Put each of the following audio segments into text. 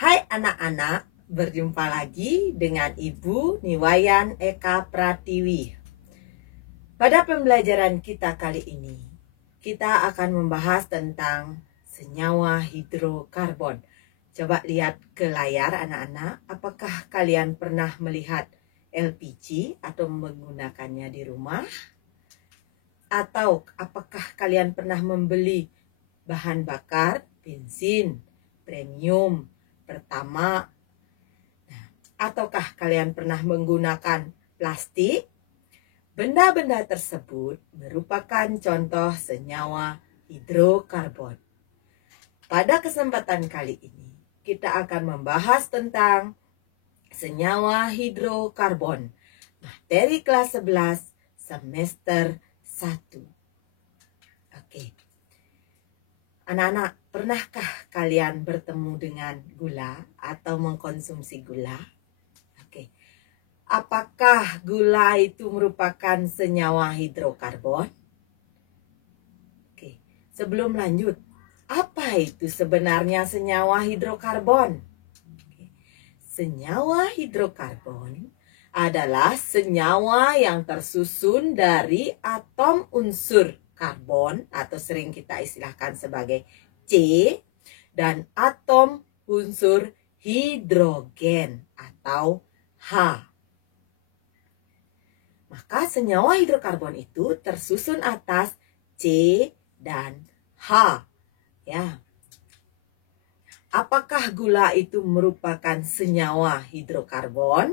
Hai anak-anak, berjumpa lagi dengan Ibu Niwayan Eka Pratiwi. Pada pembelajaran kita kali ini, kita akan membahas tentang senyawa hidrokarbon. Coba lihat ke layar anak-anak, apakah kalian pernah melihat LPG atau menggunakannya di rumah? Atau apakah kalian pernah membeli bahan bakar, bensin, premium, pertama? Ataukah kalian pernah menggunakan plastik? Benda-benda tersebut merupakan contoh senyawa hidrokarbon. Pada kesempatan kali ini, kita akan membahas tentang senyawa hidrokarbon. Materi kelas 11 semester 1. Oke. Anak-anak, pernahkah kalian bertemu dengan gula atau mengkonsumsi gula? Oke. Apakah gula itu merupakan senyawa hidrokarbon? Oke. Sebelum lanjut, apa itu sebenarnya senyawa hidrokarbon? Oke. Senyawa hidrokarbon adalah senyawa yang tersusun dari atom unsur karbon atau sering kita istilahkan sebagai C dan atom unsur hidrogen atau H. Maka senyawa hidrokarbon itu tersusun atas C dan H. Ya. Apakah gula itu merupakan senyawa hidrokarbon?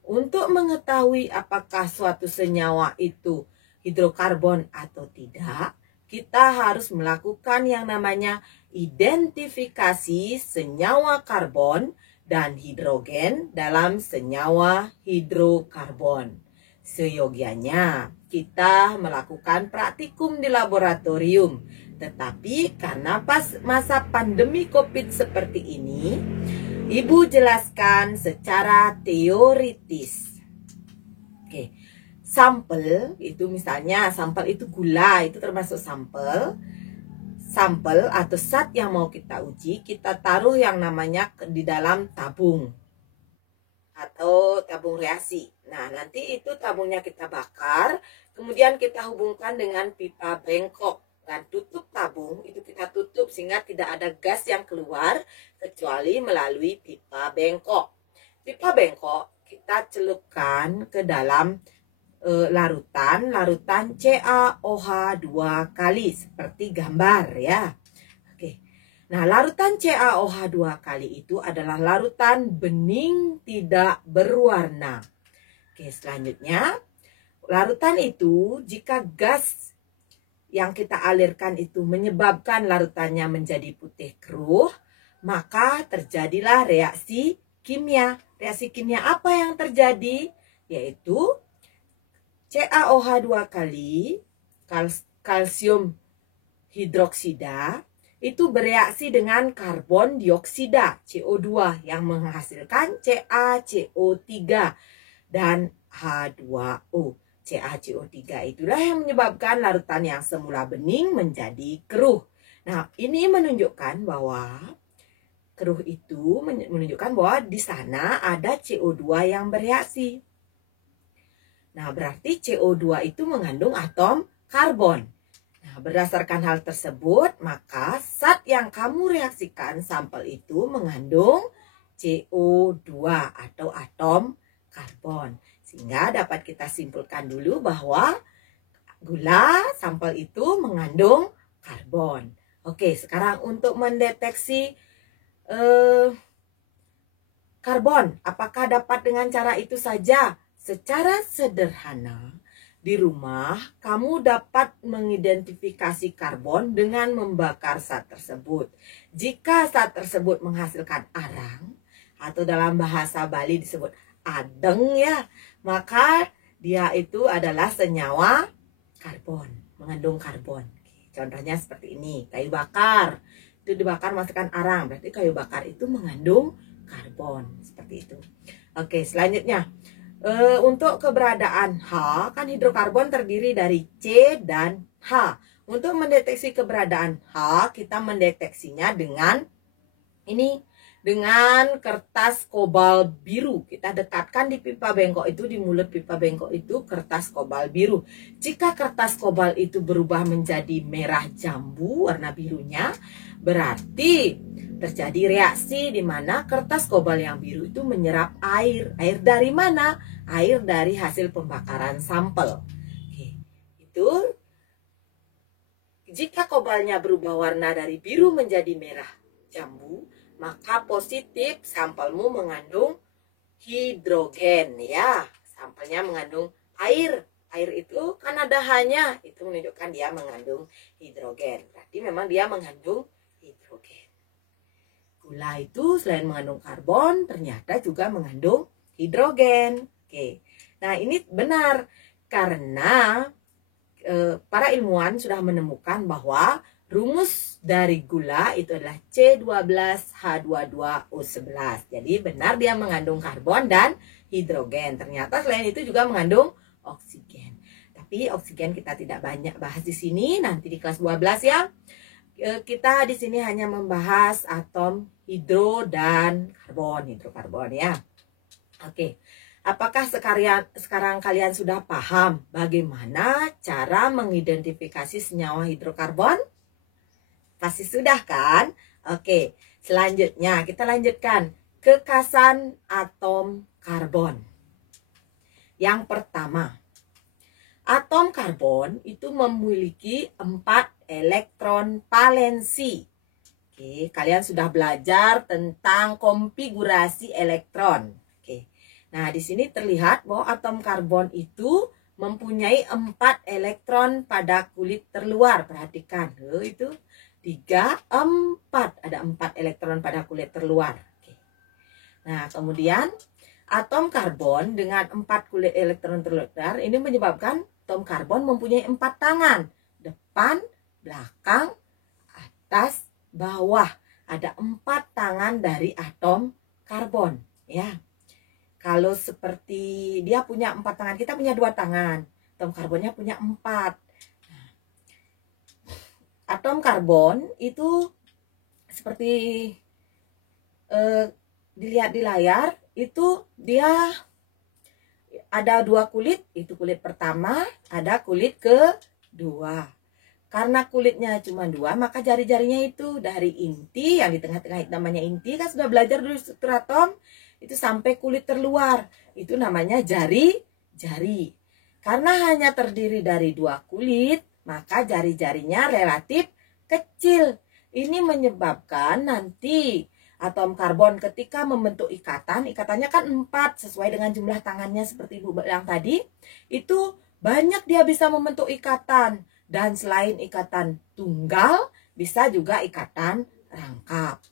Untuk mengetahui apakah suatu senyawa itu hidrokarbon atau tidak, kita harus melakukan yang namanya identifikasi senyawa karbon dan hidrogen dalam senyawa hidrokarbon. Seyogianya kita melakukan praktikum di laboratorium. Tetapi karena pas masa pandemi COVID seperti ini, Ibu jelaskan secara teoritis. Oke. Sampel itu misalnya, sampel itu gula, itu termasuk sampel. Sampel atau zat yang mau kita uji, kita taruh yang namanya di dalam tabung atau tabung reaksi. Nah, nanti itu tabungnya kita bakar, kemudian kita hubungkan dengan pipa bengkok. Dan tutup tabung itu kita tutup sehingga tidak ada gas yang keluar kecuali melalui pipa bengkok. Pipa bengkok kita celupkan ke dalam larutan CaOH 2 kali seperti gambar ya. Oke. Nah, larutan CaOH 2 kali itu adalah larutan bening tidak berwarna. Oke, selanjutnya larutan itu jika gas yang kita alirkan itu menyebabkan larutannya menjadi putih keruh, maka terjadilah reaksi kimia. Reaksi kimia apa yang terjadi? Yaitu CaOH 2 kali kalsium hidroksida itu bereaksi dengan karbon dioksida CO2 yang menghasilkan CaCO3 dan H2O. CaCO3 itulah yang menyebabkan larutan yang semula bening menjadi keruh. Nah, ini menunjukkan bahwa keruh itu menunjukkan bahwa di sana ada CO2 yang bereaksi. Nah, berarti CO2 itu mengandung atom karbon. Nah, berdasarkan hal tersebut, maka zat yang kamu reaksikan sampel itu mengandung CO2 atau atom karbon. Sehingga dapat kita simpulkan dulu bahwa gula sampel itu mengandung karbon. Oke, sekarang untuk mendeteksi karbon, apakah dapat dengan cara itu saja? Secara sederhana, di rumah kamu dapat mengidentifikasi karbon dengan membakar zat tersebut. Jika zat tersebut menghasilkan arang, atau dalam bahasa Bali disebut adeng ya, maka dia itu adalah senyawa karbon, mengandung karbon. Contohnya seperti ini, kayu bakar itu dibakar masukkan arang, berarti kayu bakar itu mengandung karbon, seperti itu. Oke, selanjutnya untuk keberadaan H, kan hidrokarbon terdiri dari C dan H. Untuk mendeteksi keberadaan H, kita mendeteksinya dengan Ini dengan kertas kobal biru. Kita dekatkan di pipa bengkok itu, di mulut pipa bengkok itu kertas kobal biru. Jika kertas kobal itu berubah menjadi merah jambu warna birunya, berarti terjadi reaksi di mana kertas kobal yang biru itu menyerap air. Air dari mana? Air dari hasil pembakaran sampel. Oke, itu jika kobalnya berubah warna dari biru menjadi merah jambu, maka positif sampelmu mengandung hidrogen ya. Sampelnya mengandung air. Air itu kan ada H-nya, itu menunjukkan dia mengandung hidrogen. Berarti memang dia mengandung hidrogen. Gula itu selain mengandung karbon, ternyata juga mengandung hidrogen. Oke. Nah, ini benar karena para ilmuwan sudah menemukan bahwa rumus dari gula itu adalah C12H22O11. Jadi benar dia mengandung karbon dan hidrogen. Ternyata selain itu juga mengandung oksigen. Tapi oksigen kita tidak banyak bahas di sini, nanti di kelas 12 ya. Kita di sini hanya membahas atom hidro dan hidrokarbon ya. Oke. Apakah sekarang kalian sudah paham bagaimana cara mengidentifikasi senyawa hidrokarbon? Pasti sudah kan? Oke, selanjutnya kita lanjutkan kekasan atom karbon. Yang pertama, atom karbon itu memiliki 4 elektron valensi. Oke, kalian sudah belajar tentang konfigurasi elektron. Oke. Nah, di sini terlihat bahwa atom karbon itu mempunyai 4 elektron pada kulit terluar. Perhatikan, itu 3, 4. Ada 4 elektron pada kulit terluar. Oke. Nah, kemudian atom karbon dengan 4 kulit elektron terluar ini menyebabkan atom karbon mempunyai 4 tangan. Depan, belakang, atas, bawah. Ada 4 tangan dari atom karbon. Ya. Kalau seperti dia punya 4 tangan, kita punya 2 tangan. Atom karbonnya punya 4. Atom karbon itu seperti dilihat di layar, itu dia ada 2 kulit, itu kulit pertama, ada kulit kedua. Karena kulitnya cuma 2, maka jari-jarinya itu dari inti, yang di tengah-tengah namanya inti, kan sudah belajar dulu struktur atom, itu sampai kulit terluar, itu namanya jari-jari. Karena hanya terdiri dari 2 kulit, maka jari-jarinya relatif kecil. Ini menyebabkan nanti atom karbon ketika membentuk ikatan, ikatannya kan 4 sesuai dengan jumlah tangannya seperti Ibu bilang tadi, itu banyak dia bisa membentuk ikatan. Dan selain ikatan tunggal, bisa juga ikatan rangkap.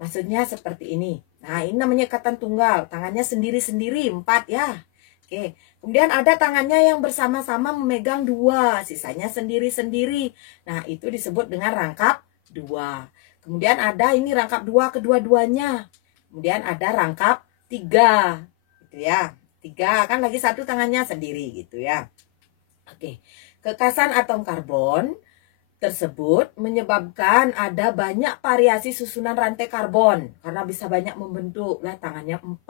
Maksudnya seperti ini. Nah, ini namanya ikatan tunggal, tangannya sendiri-sendiri 4 ya. Oke, kemudian ada tangannya yang bersama-sama memegang 2, sisanya sendiri-sendiri. Nah, itu disebut dengan rangkap 2. Kemudian ada ini rangkap 2 kedua-duanya. Kemudian ada rangkap 3. Gitu ya. 3 kan lagi 1 tangannya sendiri gitu ya. Oke. Kekasan atom karbon tersebut menyebabkan ada banyak variasi susunan rantai karbon karena bisa banyak membentuk. Lah tangannya 4.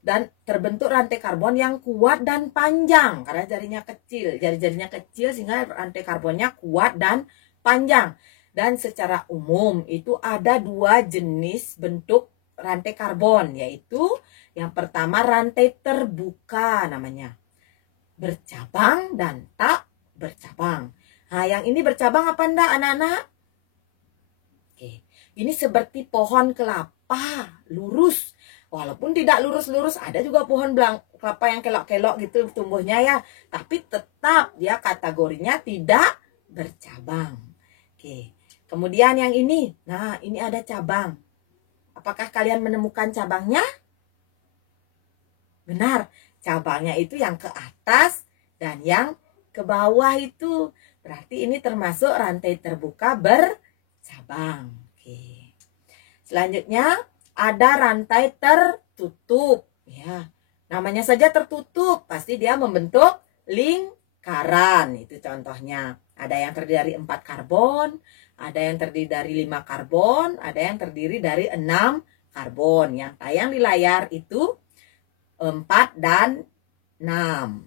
Dan terbentuk rantai karbon yang kuat dan panjang karena jarinya kecil. Jari-jarinya kecil sehingga rantai karbonnya kuat dan panjang. Dan secara umum itu ada 2 jenis bentuk rantai karbon, yaitu yang pertama rantai terbuka namanya, bercabang dan tak bercabang. Nah, yang ini bercabang apa enggak anak-anak? Oke, ini seperti pohon kelapa lurus. Walaupun tidak lurus-lurus, ada juga pohon kelapa yang kelok-kelok gitu tumbuhnya ya. Tapi tetap dia kategorinya tidak bercabang. Oke. Kemudian yang ini. Nah, ini ada cabang. Apakah kalian menemukan cabangnya? Benar. Cabangnya itu yang ke atas dan yang ke bawah itu. Berarti ini termasuk rantai terbuka bercabang. Oke. Selanjutnya ada rantai tertutup ya. Namanya saja tertutup, pasti dia membentuk lingkaran. Itu contohnya. Ada yang terdiri dari 4 karbon, Ada yang terdiri dari 5 karbon, ada yang terdiri dari 6 karbon. Yang tayang di layar itu 4 dan 6.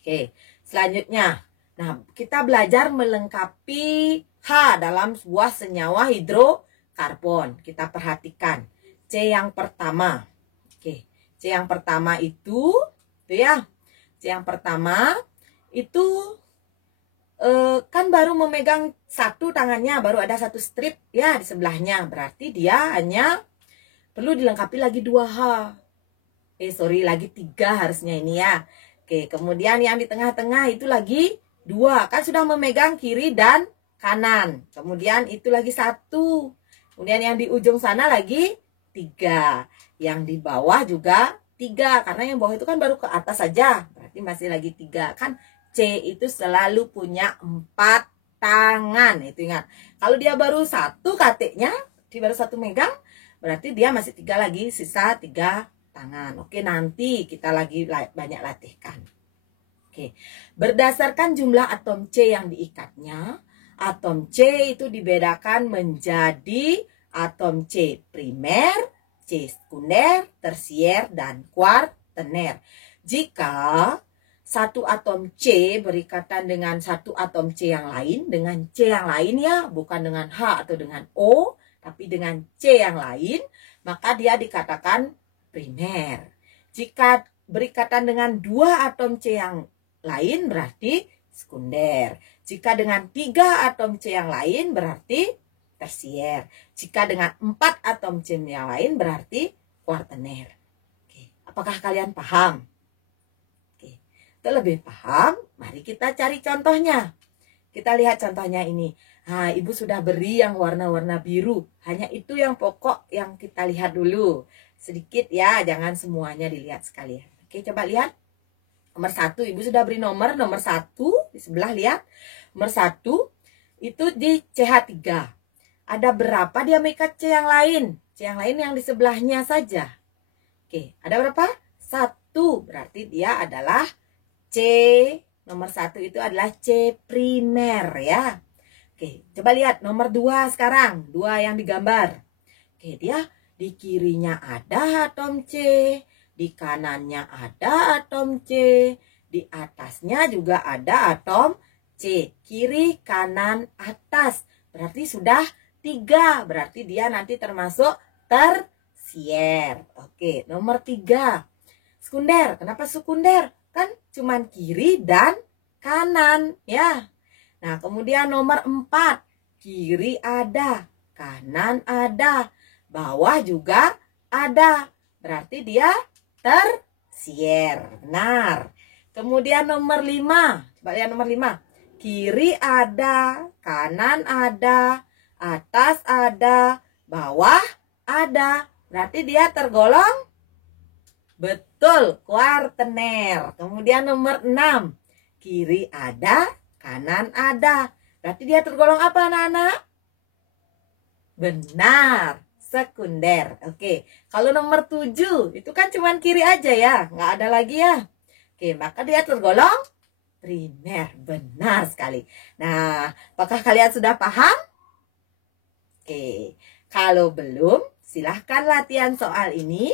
Oke, selanjutnya. Nah, kita belajar melengkapi H dalam sebuah senyawa hidrokarbon. Kita perhatikan C yang pertama. Oke, C yang pertama itu ya. C yang pertama itu kan baru memegang satu tangannya, baru ada satu strip ya di sebelahnya. Berarti dia hanya perlu dilengkapi lagi 2H. Lagi 3 harusnya ini ya. Oke, kemudian yang di tengah-tengah itu lagi 2. Kan sudah memegang kiri dan kanan. Kemudian itu lagi 1. Kemudian yang di ujung sana lagi 3. Yang di bawah juga 3. Karena yang bawah itu kan baru ke atas saja. Berarti masih lagi 3. Kan C itu selalu punya 4 tangan. Itu ingat. Kalau dia baru 1 KT-nya, dia baru 1 megang, berarti dia masih 3 lagi, sisa 3 tangan. Oke, nanti kita lagi banyak latihkan. Oke, berdasarkan jumlah atom C yang diikatnya, atom C itu dibedakan menjadi atom C primer, C sekunder, tersier, dan kuartener. Jika satu atom C berikatan dengan satu atom C yang lain, dengan C yang lain ya, bukan dengan H atau dengan O, tapi dengan C yang lain, maka dia dikatakan primer. Jika berikatan dengan 2 atom C yang lain berarti sekunder. Jika dengan 3 atom C yang lain berarti tersier. Jika dengan 4 atom C yang lain berarti kuartener. Oke, apakah kalian paham? Oke, untuk lebih paham, mari kita cari contohnya. Kita lihat contohnya ini. Nah, Ibu sudah beri yang warna-warna biru. Hanya itu yang pokok yang kita lihat dulu. Sedikit ya, jangan semuanya dilihat sekalian. Oke, coba lihat. Nomor 1, Ibu sudah beri nomor 1 di sebelah, lihat. Nomor 1 itu di CH3. Ada berapa dia mengikat C yang lain? C yang lain yang di sebelahnya saja. Oke, ada berapa? 1. Berarti dia adalah C. Nomor 1 itu adalah C primer ya. Oke, coba lihat nomor 2 sekarang. 2 yang digambar. Oke, dia di kirinya ada atom C, di kanannya ada atom C, di atasnya juga ada atom C. Kiri, kanan, atas. Berarti sudah 3. Berarti dia nanti termasuk tersier. Oke, nomor 3. Sekunder. Kenapa sekunder? Kan cuman kiri dan kanan ya. Nah, kemudian nomor 4. Kiri ada, kanan ada, bawah juga ada. Berarti dia tersier. Benar. Kemudian nomor 5. Coba lihat nomor 5. Kiri ada, kanan ada, atas ada, bawah ada. Berarti dia tergolong betul, kuartener. Kemudian nomor 6. Kiri ada, kanan ada. Berarti dia tergolong apa, anak-anak? Benar, sekunder. Oke, kalau nomor 7, itu kan cuma kiri aja ya, nggak ada lagi ya. Oke, maka dia tergolong primer. Benar sekali. Nah, apakah kalian sudah paham? Oke, kalau belum, silahkan latihan soal ini.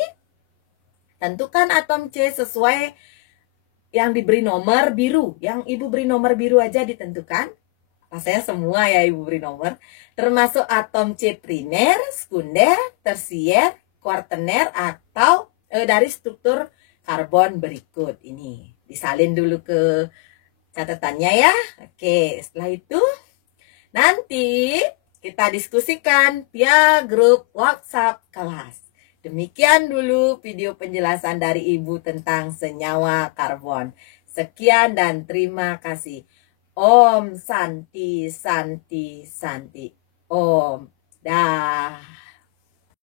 Tentukan atom C sesuai yang diberi nomor biru. Yang Ibu beri nomor biru aja ditentukan. Rasanya semua ya Ibu beri nomor. Termasuk atom C primer, sekunder, tersier, kuartener, atau dari struktur karbon berikut ini. Disalin dulu ke catatannya ya. Oke, setelah itu nanti kita diskusikan via grup WhatsApp kelas. Demikian dulu video penjelasan dari Ibu tentang senyawa karbon. Sekian dan terima kasih. Om Santi Santi Santi. Om. Dah.